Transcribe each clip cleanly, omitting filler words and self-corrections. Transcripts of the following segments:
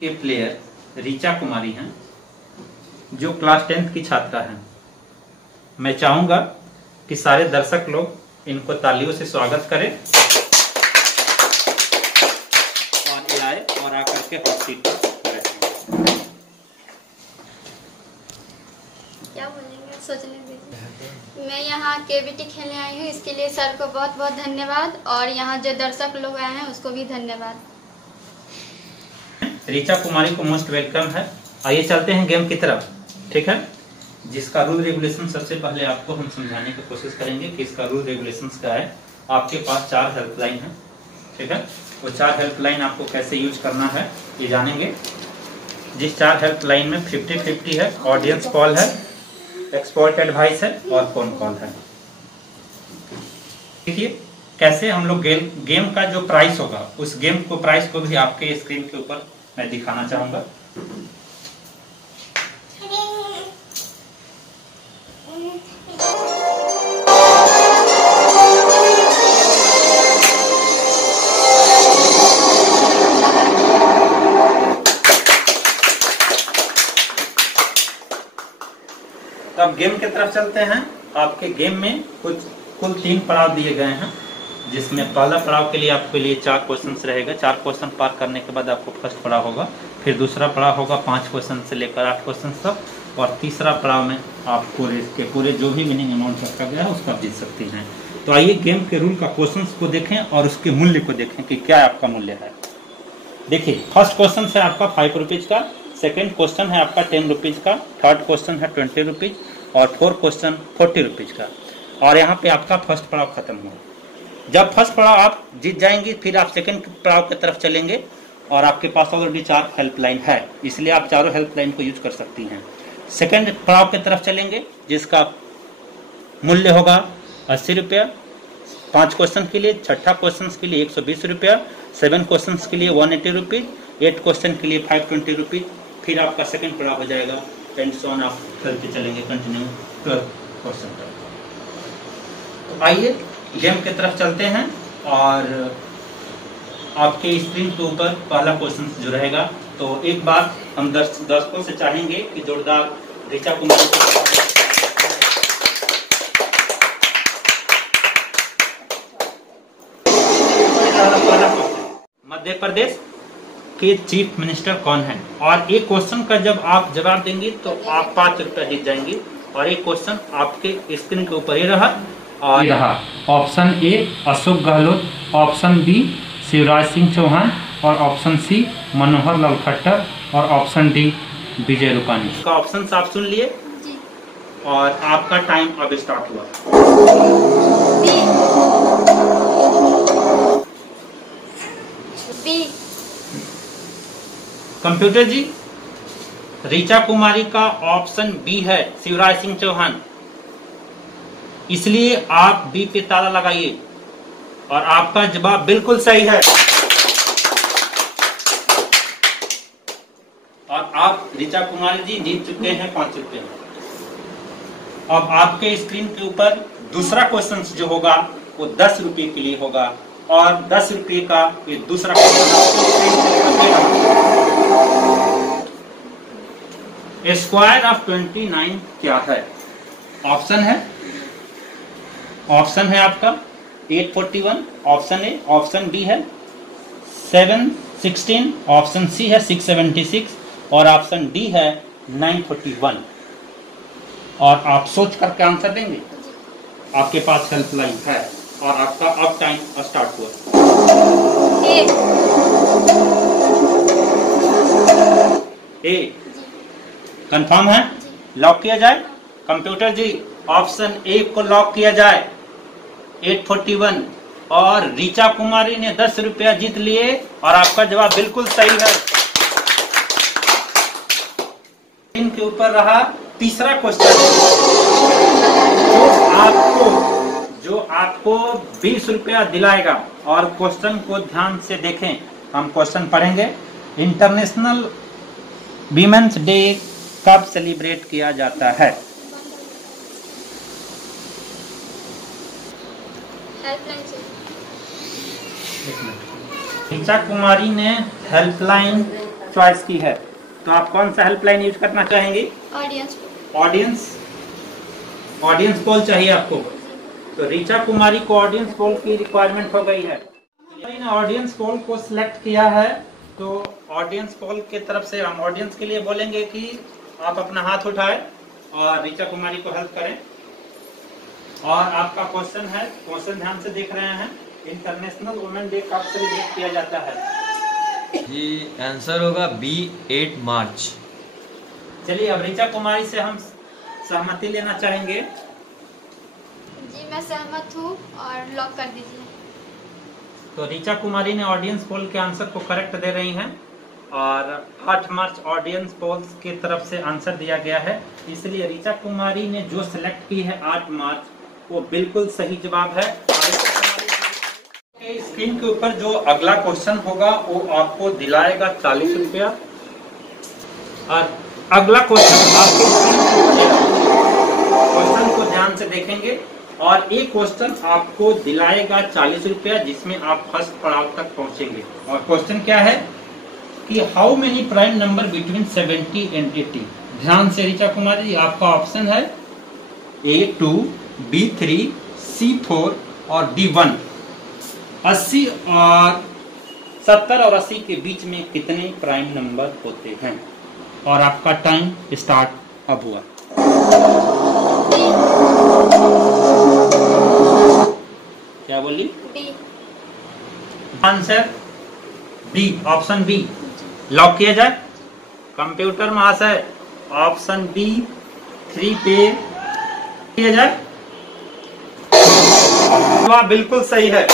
के प्लेयर ऋचा कुमारी हैं जो क्लास 10th की छात्रा हैं। मैं चाहूंगा कि सारे दर्शक लोग इनको तालियों से स्वागत करें और ये आए और आकर के हॉट सीट पर बैठें। क्या बोलेंगे सोचने दीजिए। मैं यहाँ केवीटी खेलने आई हूँ, इसके लिए सर को बहुत बहुत धन्यवाद और यहाँ जो दर्शक लोग आए हैं उसको भी धन्यवाद। ऋचा कुमारी को मोस्ट वेलकम है। आइए चलते हैं गेम की तरफ, ठीक है। जिसका रूल रेगुलेशन सबसे पहले आपको हम समझाने की कोशिश करेंगे कि इसका रूल रेगुलेशन क्या है। आपके पास 4 हेल्पलाइन है, ठीक है। वो 4 हेल्पलाइन आपको कैसे यूज करना है ये जानेंगे। जिस 4 हेल्पलाइन में 50-50 है, ऑडियंस कॉल है, एक्सपर्ट एडवाइस है और फोन कॉल है। देखिए कैसे हम लोग गेम का जो प्राइस होगा उस गेम को प्राइस को भी आपके स्क्रीन के ऊपर मैं दिखाना चाहूंगा। तो अब गेम की तरफ चलते हैं। आपके गेम में कुल 3 पड़ाव दिए गए हैं, जिसमें पहला पड़ाव के लिए आपके लिए 4 क्वेश्चंस रहेगा। 4 क्वेश्चन पार करने के बाद आपको फर्स्ट पड़ाव होगा, फिर दूसरा पड़ाव होगा 5 क्वेश्चन से लेकर 8 क्वेश्चन तक, और तीसरा पड़ाव में आप पूरे जो भी विनिंग अमाउंट रखा गया है उसका जीत सकती हैं। तो आइए गेम के रूल का क्वेश्चंस को देखें और उसके मूल्य को देखें कि क्या आपका मूल्य है। देखिए फर्स्ट क्वेश्चन है आपका 5 रुपीज का, सेकेंड क्वेश्चन है आपका 10 रुपीज का, थर्ड क्वेश्चन है 20 रुपीज और फोर्थ क्वेश्चन 40 रुपीज का। और यहाँ पे आपका फर्स्ट पड़ाव खत्म हुआ। जब फर्स्ट पड़ाव आप जीत जाएंगे फिर आप सेकंड पड़ाव की तरफ चलेंगे और आपके पास ऑलरेडी 4 हेल्पलाइन है, इसलिए आप चारों हेल्पलाइन को यूज कर सकती हैं। सेकंड पड़ाव की तरफ चलेंगे जिसका मूल्य होगा 80 रुपया 5 क्वेश्चन के लिए, छठा क्वेश्चन के लिए 120 रुपया, 7 क्वेश्चन के लिए 180 रुपीज, 8 क्वेश्चन के लिए 520 रुपीज। फिर आपका सेकंड पड़ाव हो जाएगा एंड सो ऑन, आप करके चलेंगे कंटिन्यू 12 क्वेश्चन तक। तो आइए गेम की तरफ चलते हैं और आपके स्क्रीन के ऊपर पहला क्वेश्चन जो रहेगा। तो एक बार हम दर्शकों से चाहेंगे कि जोरदार ऋचा कुमारी को मध्य प्रदेश के चीफ मिनिस्टर कौन है। और एक क्वेश्चन का जब आप जवाब देंगे तो आप 5 रुपया जीत जाएंगे। और एक क्वेश्चन आपके स्क्रीन के ऊपर ही रहा और रहा option A Ashok Gehlot, option B Shivraj Singh Chouhan और ऑप्शन सी मनोहर लाल खट्टर और ऑप्शन डी विजय रूपानी। इसका ऑप्शन आप सुन लिए और आपका टाइम अब स्टार्ट हुआ। कंप्यूटर जी, ऋचा कुमारी का ऑप्शन बी है शिवराज सिंह चौहान, इसलिए आप बी पे ताला लगाइए और आपका जवाब बिल्कुल सही है। और आप ऋचा कुमारी जी जीत चुके हैं 5 रुपये। अब आपके स्क्रीन के ऊपर दूसरा क्वेश्चन जो होगा वो 10 रुपये के लिए होगा और 10 रुपये का ये दूसरा क्वेश्चन स्क्वायर ऑफ 29 क्या है। ऑप्शन है आपका 841, ऑप्शन ए, ऑप्शन बी है 716, ऑप्शन सी है 676 और ऑप्शन डी है 941। और आप सोच करके आंसर देंगे। आपके पास हेल्पलाइन है और आपका अब टाइम स्टार्ट हुआ। ए कंफर्म है, लॉक किया जाए। कंप्यूटर जी ऑप्शन ए को लॉक किया जाए। 841 और ऋचा कुमारी ने 10 रुपया जीत लिए और आपका जवाब बिल्कुल सही है। इनके ऊपर रहा तीसरा क्वेश्चन जो आपको 20 रुपया दिलाएगा। और क्वेश्चन को ध्यान से देखें, हम क्वेश्चन पढ़ेंगे। इंटरनेशनल वीमेंस डे कब सेलिब्रेट किया जाता है। ऋचा कुमारी ने हेल्पलाइन चॉइस की है। तो आप कौन सा हेल्पलाइन यूज करना चाहेंगे? ऑडियंस पोल चाहिए आपको। तो ऋचा कुमारी को ऑडियंस पोल की रिक्वायरमेंट हो गई है। ऑडियंस पोल को सिलेक्ट किया है, तो ऑडियंस पोल के तरफ से हम ऑडियंस के लिए बोलेंगे कि आप अपना हाथ उठाएं और ऋचा कुमारी को हेल्प करें। और आपका क्वेश्चन है, क्वेश्चन ध्यान से देख रहे हैं, इंटरनेशनल वुमेन डे कब सेलिब्रेट किया जाता है? जी आंसर होगा बी 8 मार्च। चलिए अब ऋचा कुमारी से हम सहमति लेना चाहेंगे। जी मैं सहमत हूँ और लॉक कर दीजिए। तो ऋचा कुमारी ने ऑडियंस पोल के आंसर को करेक्ट दे रही हैं और 8 मार्च ऑडियंस पोल्स की तरफ से आंसर दिया गया है, इसलिए ऋचा कुमारी ने जो सिलेक्ट की है 8 मार्च वो बिल्कुल सही जवाब है। स्क्रीन के ऊपर जो अगला क्वेश्चन होगा वो आपको दिलाएगा 40 रुपया। और अगला क्वेश्चन आपके क्वेश्चन को ध्यान से देखेंगे और एक क्वेश्चन आपको दिलाएगा 40 रुपया, जिसमें आप फर्स्ट पड़ाव तक पहुंचेंगे। और क्वेश्चन क्या है कि how many prime number between 70 and 80। ध्यान से ऋचा कुमारी, आपका ऑप्शन है A2, B3, C4 और D1। 80 और 70 और 80 के बीच में कितने प्राइम नंबर होते हैं? और आपका टाइम स्टार्ट अब हुआ। क्या बोली? B. Answer B, option B lock किया जाए। कंप्यूटर महाशय ऑप्शन बी 3 पे किया जाए। वाह, बिल्कुल सही है।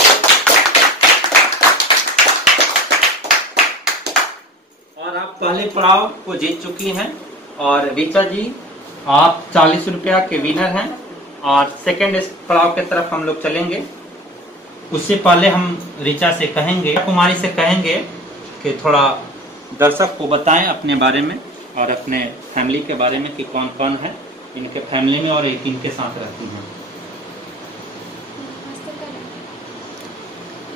और आप पहले पड़ाव को जीत चुकी हैं और ऋचा जी आप 40 रुपया के विनर हैं। और सेकेंड पड़ाव की तरफ हम लोग चलेंगे। उससे पहले हम ऋचा से कहेंगे, कुमारी से कहेंगे कि थोड़ा दर्शक को बताएं अपने बारे में और अपने फैमिली के बारे में कि कौन कौन है इनके फैमिली में और एक इनके साथ रहती हैं।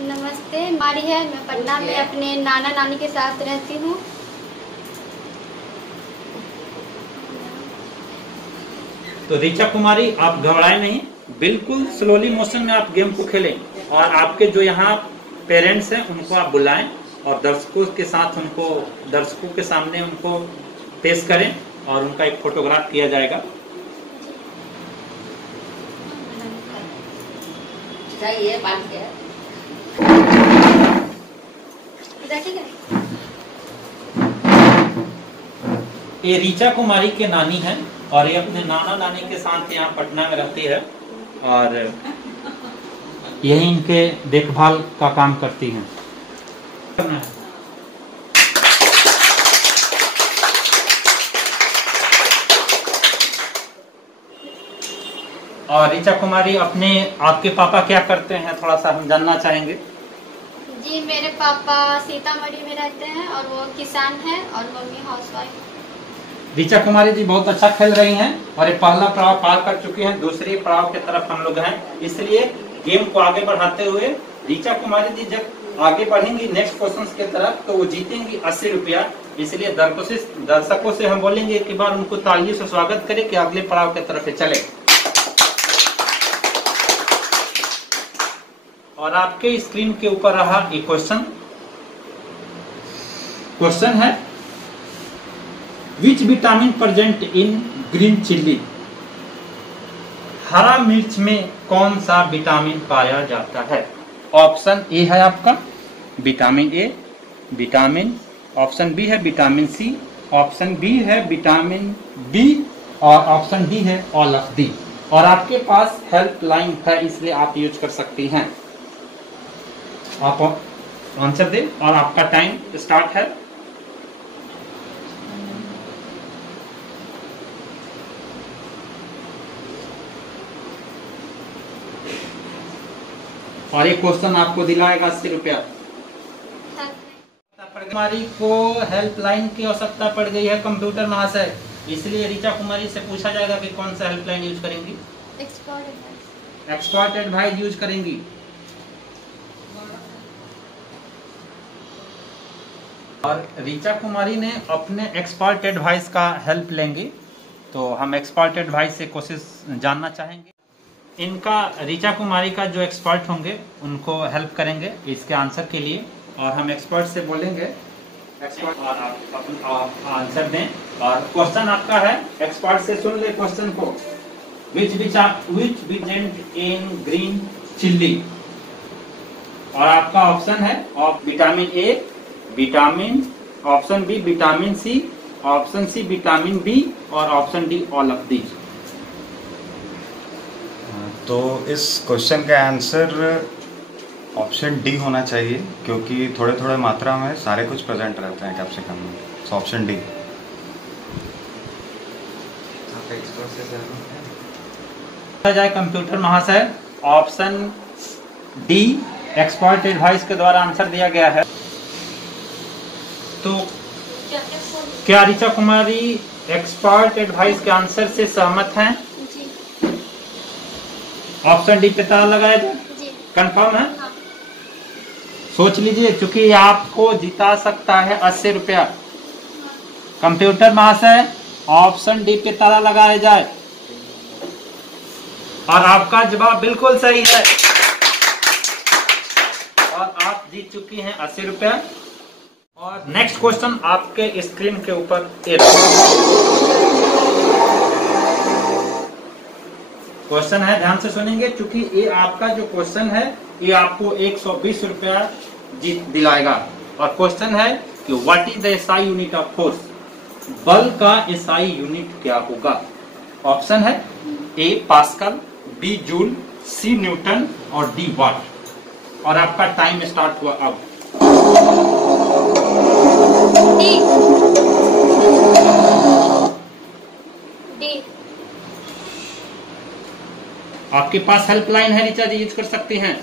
नमस्ते, हमारी है, मैं पटना में अपने नाना नानी के साथ रहती हूँ। तो ऋचा कुमारी आप घबराए नहीं, बिल्कुल स्लोली मोशन में आप गेम को खेलें और आपके जो यहाँ पेरेंट्स हैं उनको आप बुलाएं और दर्शकों के साथ उनको, दर्शकों के सामने उनको पेश करें और उनका एक फोटोग्राफ किया जाएगा। ये ऋचा कुमारी के नानी हैं और ये अपने नाना नानी के साथ यहाँ पटना में रहती है और यही इनके देखभाल का काम करती हैं। और ऋचा कुमारी अपने आपके पापा क्या करते हैं थोड़ा सा हम जानना चाहेंगे। जी मेरे पापा सीतामढ़ी में रहते हैं और वो किसान हैं और मम्मी हाउसवाइफ। ऋचा कुमारी जी बहुत अच्छा खेल रही हैं और ये पहला पड़ाव पार कर चुकी हैं, दूसरे पड़ाव की तरफ हम लोग हैं। इसलिए गेम को आगे बढ़ाते हुए ऋचा कुमारी जी जब आगे बढ़ेंगी नेक्स्ट क्वेश्चन की तरफ तो वो जीतेंगी 80 रुपया। इसलिए दर्शकों से हम बोलेंगे एक बार उनको तालियों से स्वागत करें कि अगले पड़ाव की तरफ चले। और आपके स्क्रीन के ऊपर रहा एक क्वेश्चन है which vitamin present in green chilli. हरा मिर्च में कौन सा विटामिन पाया जाता है? ऑप्शन ए है आपका vitamin A, vitamin, option B है विटामिन सी, ऑप्शन बी है विटामिन डी और ऑप्शन डी है ऑल ऑफ डी। और आपके पास हेल्पलाइन है इसलिए आप यूज कर सकती हैं। आप आंसर दें और आपका टाइम स्टार्ट है। और ये क्वेश्चन आपको दिलाएगा 80 रुपया। कुमारी को हेल्पलाइन की आवश्यकता पड़ गई है कंप्यूटर महाशय, इसलिए ऋचा कुमारी से पूछा जाएगा कि कौन सा हेल्पलाइन यूज करेंगी। एक्सपर्ट एडवाइस यूज करेंगी। और ऋचा कुमारी ने अपने एक्सपर्ट एडवाइस का हेल्प लेंगे, तो हम एक्सपर्ट एडवाइस से कोशिश जानना चाहेंगे। इनका ऋचा कुमारी का जो एक्सपर्ट होंगे उनको हेल्प करेंगे इसके आंसर के लिए, और हम एक्सपर्ट से बोलेंगे एक्सपर्ट और आप आंसर दें। और क्वेश्चन आपका है, एक्सपर्ट से सुन ले क्वेश्चन को। विच विटेमिन इन ग्रीन चिल्ली, और आपका ऑप्शन है of vitamin A, vitamin, option B vitamin C, option C vitamin B, और option D all of these. तो इस क्वेश्चन का आंसर ऑप्शन डी होना चाहिए, क्योंकि थोड़े थोड़े मात्रा में सारे कुछ प्रेजेंट रहते हैं कैप्सिकम में। So option D. जाए कंप्यूटर महाशय, ऑप्शन डी एक्सपर्ट एडवाइस के द्वारा आंसर दिया गया है। तो क्या ऋचा कुमारी एक्सपर्ट एडवाइस के आंसर से सहमत हैं? जी। ऑप्शन डी पे ताला लगाया जाए, जी। कंफर्म है? हाँ। सोच लीजिए, चूंकि आपको जिता सकता है 80 रुपया। कंप्यूटर महाशय, ऑप्शन डी पे ताला लगाया जाए, और आपका जवाब बिल्कुल सही है, और आप जीत चुकी हैं 80 रुपया। और नेक्स्ट क्वेश्चन आपके स्क्रीन के ऊपर क्वेश्चन है, ध्यान से सुनेंगे, क्योंकि ये आपका जो क्वेश्चन है ये आपको 120 रुपया जीत दिलाएगा। और क्वेश्चन है कि what is the SI unit of force, बल का एसआई यूनिट क्या होगा? ऑप्शन है ए पास्कल, बी जूल, सी न्यूटन, और डी वाट। और आपका टाइम स्टार्ट हुआ अब। डी। डी। आपके पास हेल्पलाइन है ऋचा जी, यूज कर सकती हैं,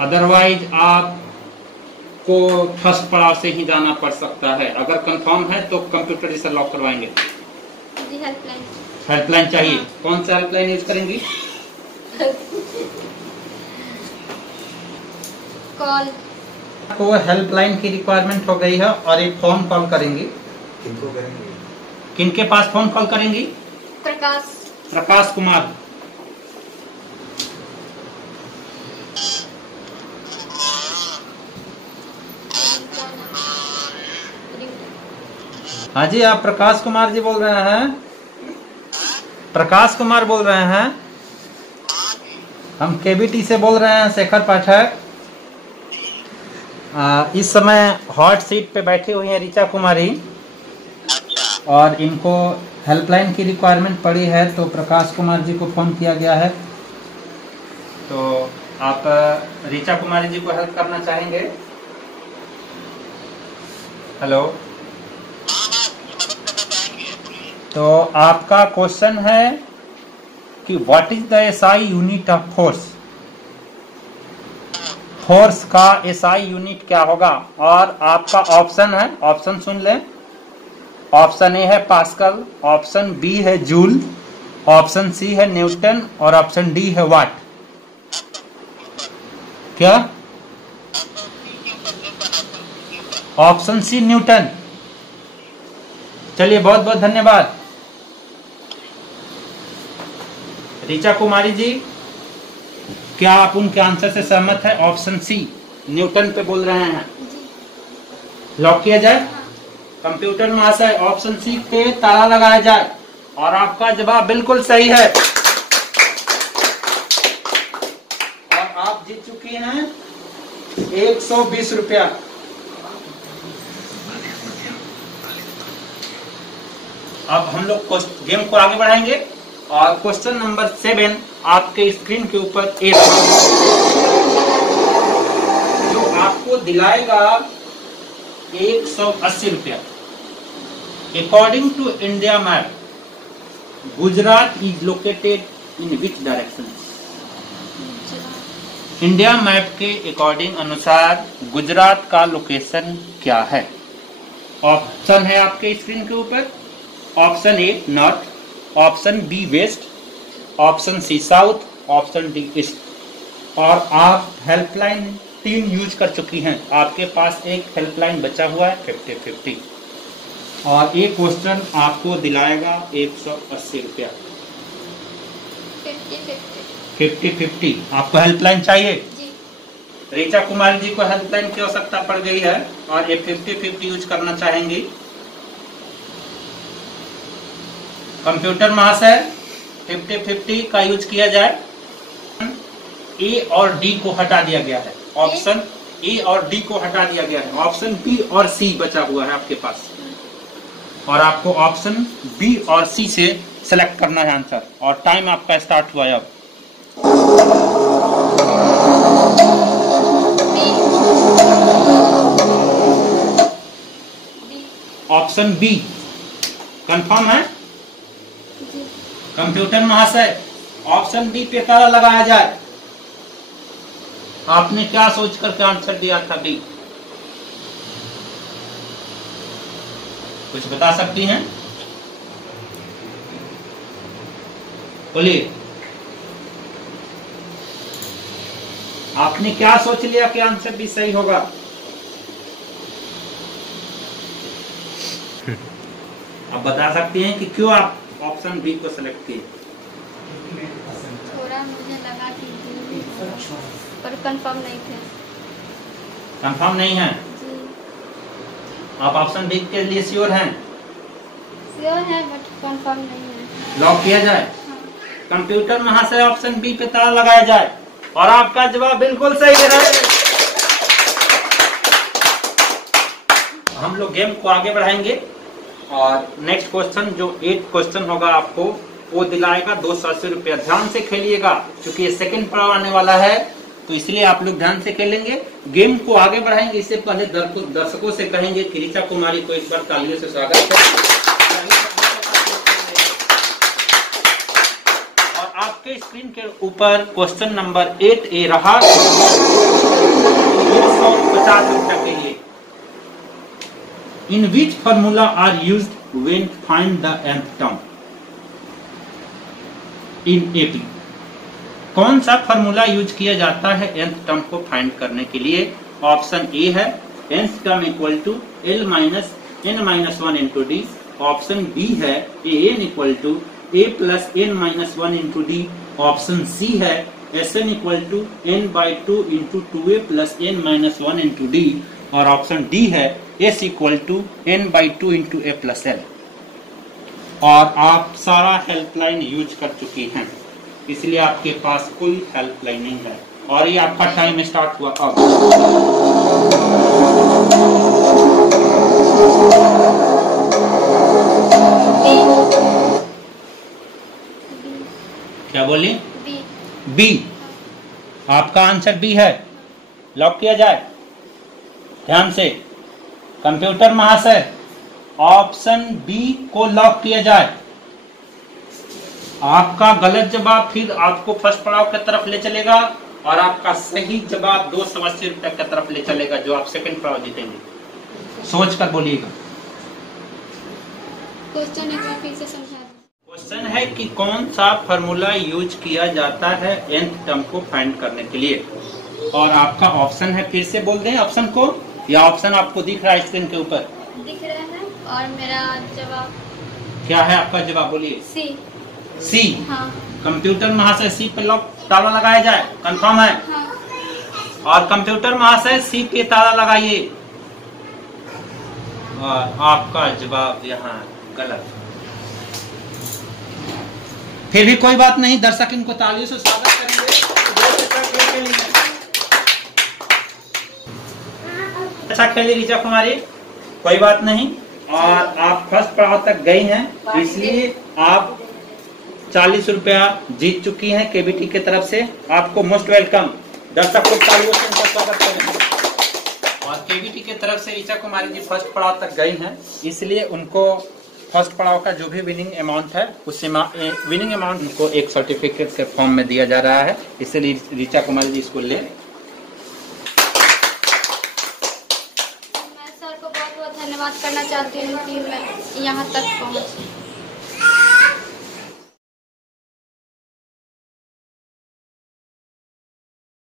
अदरवाइज आपको फर्स्ट पड़ाव से ही जाना पड़ सकता है। अगर कंफर्म है तो कंप्यूटर इसे लॉक करवाएंगे। जी, हेल्पलाइन। हेल्पलाइन चाहिए, कौन सा हेल्पलाइन यूज करेंगी? कॉल। को हेल्पलाइन की रिक्वायरमेंट हो गई है, और एक फोन कॉल करेंगी। किनको करेंगे? किनके पास फोन कॉल करेंगी? प्रकाश। प्रकाश कुमार। हाँ जी, आप प्रकाश कुमार जी बोल रहे हैं? प्रकाश कुमार बोल रहे हैं? हम केबीटी से बोल रहे हैं, शेखर पाठक। इस समय हॉट सीट पे बैठी हुई हैं ऋचा कुमारी, और इनको हेल्पलाइन की रिक्वायरमेंट पड़ी है, तो प्रकाश कुमार जी को फोन किया गया है। तो आप ऋचा कुमारी जी को हेल्प करना चाहेंगे? हेलो। तो आपका क्वेश्चन है कि what is the SI unit of force, force का एसआई यूनिट क्या होगा? और आपका ऑप्शन है, ऑप्शन सुन लें। ऑप्शन ए है पास्कल, ऑप्शन बी है जूल, ऑप्शन सी है न्यूटन, और ऑप्शन डी है वाट। क्या? Option C newton. चलिए, बहुत बहुत धन्यवाद ऋचा कुमारी जी। क्या आप उनके आंसर से सहमत है? ऑप्शन सी न्यूटन पे बोल रहे हैं, लॉक किया जाए? कंप्यूटर महाशय, ऑप्शन सी पे ताला लगाया जाए, और आपका जवाब बिल्कुल सही है, और आप जीत चुकी हैं 120 रुपया। अब हम लोग गेम को आगे बढ़ाएंगे, और क्वेश्चन नंबर 7 आपके स्क्रीन के ऊपर जो आपको दिलाएगा 180 रुपया। According to India map, Gujarat is located in which direction? India map के अकॉर्डिंग अनुसार गुजरात का लोकेशन क्या है? ऑप्शन है आपके स्क्रीन के ऊपर। Option A north, option B west, option C south, option D east. और आप हेल्पलाइन 3 यूज कर चुकी हैं। आपके पास एक हेल्पलाइन बचा हुआ है 50-50 और एक क्वेश्चन आपको दिलाएगा 180 रुपया। 50-50 आपको हेल्पलाइन चाहिए जी। ऋचा कुमारी जी को हेल्पलाइन की आवश्यकता पड़ गई है और ये 50-50 यूज करना चाहेंगी। कंप्यूटर महाशय 50-50 का यूज किया जाए। ए और डी को हटा दिया गया है, ऑप्शन ए और डी को हटा दिया गया है, ऑप्शन बी और सी बचा हुआ है आपके पास और आपको ऑप्शन बी और सी से सेलेक्ट करना है आंसर और टाइम आपका स्टार्ट हुआ है अब। ऑप्शन बी कंफर्म है? कंप्यूटर महाशय ऑप्शन बी पे ताला लगाया जाए। आपने क्या सोच करके आंसर दिया था बी? कुछ बता सकती हैं? बोलिए, आपने क्या सोच लिया कि आंसर भी सही होगा? आप बता सकती हैं कि क्यों आप ऑप्शन बी को सिलेक्ट किए? थोड़ा मुझे लगा कि पर कंफर्म नहीं थे। कंफर्म नहीं है जी। आप ऑप्शन बी के लिए श्योर हैं? श्योर है बट कंफर्म नहीं है। लॉक किया जाए? हाँ। कंप्यूटर महाशय ऑप्शन बी पे ताला लगाया जाए और आपका जवाब बिल्कुल सही है। हम लोग गेम को आगे बढ़ाएंगे और नेक्स्ट क्वेश्चन जो 8 क्वेश्चन होगा आपको वो दिलाएगा 280 रुपया। ध्यान से खेलिएगा क्योंकि ये सेकंड पड़ाव आने वाला है तो इसलिए आप लोग ध्यान से खेलेंगे। गेम को आगे बढ़ाएंगे इससे पहले दर्शकों से कहेंगे कि ऋचा कुमारी को एक बार तालियों से स्वागत है। और आपके स्क्रीन के ऊपर क्वेश्चन नंबर 8A रहा 250 रुपया के लिए। In which formula are used when find the nth term in AP? कौन सा फॉर्मूला यूज किया जाता है nth टर्म को फाइंड करने के लिए? ऑप्शन ए है nth term equal to l minus n minus 1 into D. Option B है an equal to a plus n minus 1 into D. Option C है sn equal to n by 2 into 2a plus n minus 1 into D. और option D है s equal to n by 2 into a plus l। और आप सारा helpline use कर चुकी हैं इसलिए आपके पास कोई हेल्पलाइन नहीं है और ये आपका टाइम स्टार्ट हुआ अब। क्या बोली? बी। आपका आंसर बी है। लॉक किया जाए? ध्यान से कंप्यूटर महाशय ऑप्शन बी को लॉक किया जाए। आपका गलत जवाब फिर आपको फर्स्ट पड़ाव की तरफ ले चलेगा और आपका सही जवाब 280 रुपए की तरफ ले चलेगा जो आप सेकंड पड़ाव जीतेंगे। सोच कर बोलिएगा। क्वेश्चन एक बार फिर से समझा दो। क्वेश्चन है कि कौन सा फॉर्मूला यूज किया जाता है nth टर्म को फाइंड करने के लिए और आपका ऑप्शन है, फिर से बोल दें ऑप्शन को या ऑप्शन आपको दिख रहा है स्क्रीन के ऊपर? दिख रहा है और मेरा जवाब क्या है? आपका जवाब बोलिए। सी। सी। हाँ। कंप्यूटर महाशय सी पे लॉक ताला लगाया जाए? कंफर्म है? हाँ। और कंप्यूटर महाशय सी पे ताला लगाइए और आपका जवाब यहाँ गलत। फिर भी कोई बात नहीं, दर्शक इनको तालियों से स्वागत करेंगे। अच्छा खेली ऋचा कुमारी, कोई बात नहीं और आप फर्स्ट पड़ाव तक गई हैं इसलिए आप 40 रुपया जीत चुकी हैं केबीटी की तरफ से। आपको मोस्ट वेलकम। दर्शक को तालियों से इनका स्वागत करें। और केबीटी की तरफ से ऋचा कुमारी जी फर्स्ट पड़ाव तक गई हैं इसलिए उनको फर्स्ट पड़ाव का जो भी विनिंग अमाउंट है उस विनिंग अमाउंट उनको एक सर्टिफिकेट के फॉर्म में दिया जा रहा है, इसलिए ऋचा कुमारी जी इसको ले। मैं सर को बहुत बहुत धन्यवाद करना चाहती हूँ कि मैं यहाँ तक पहुँची।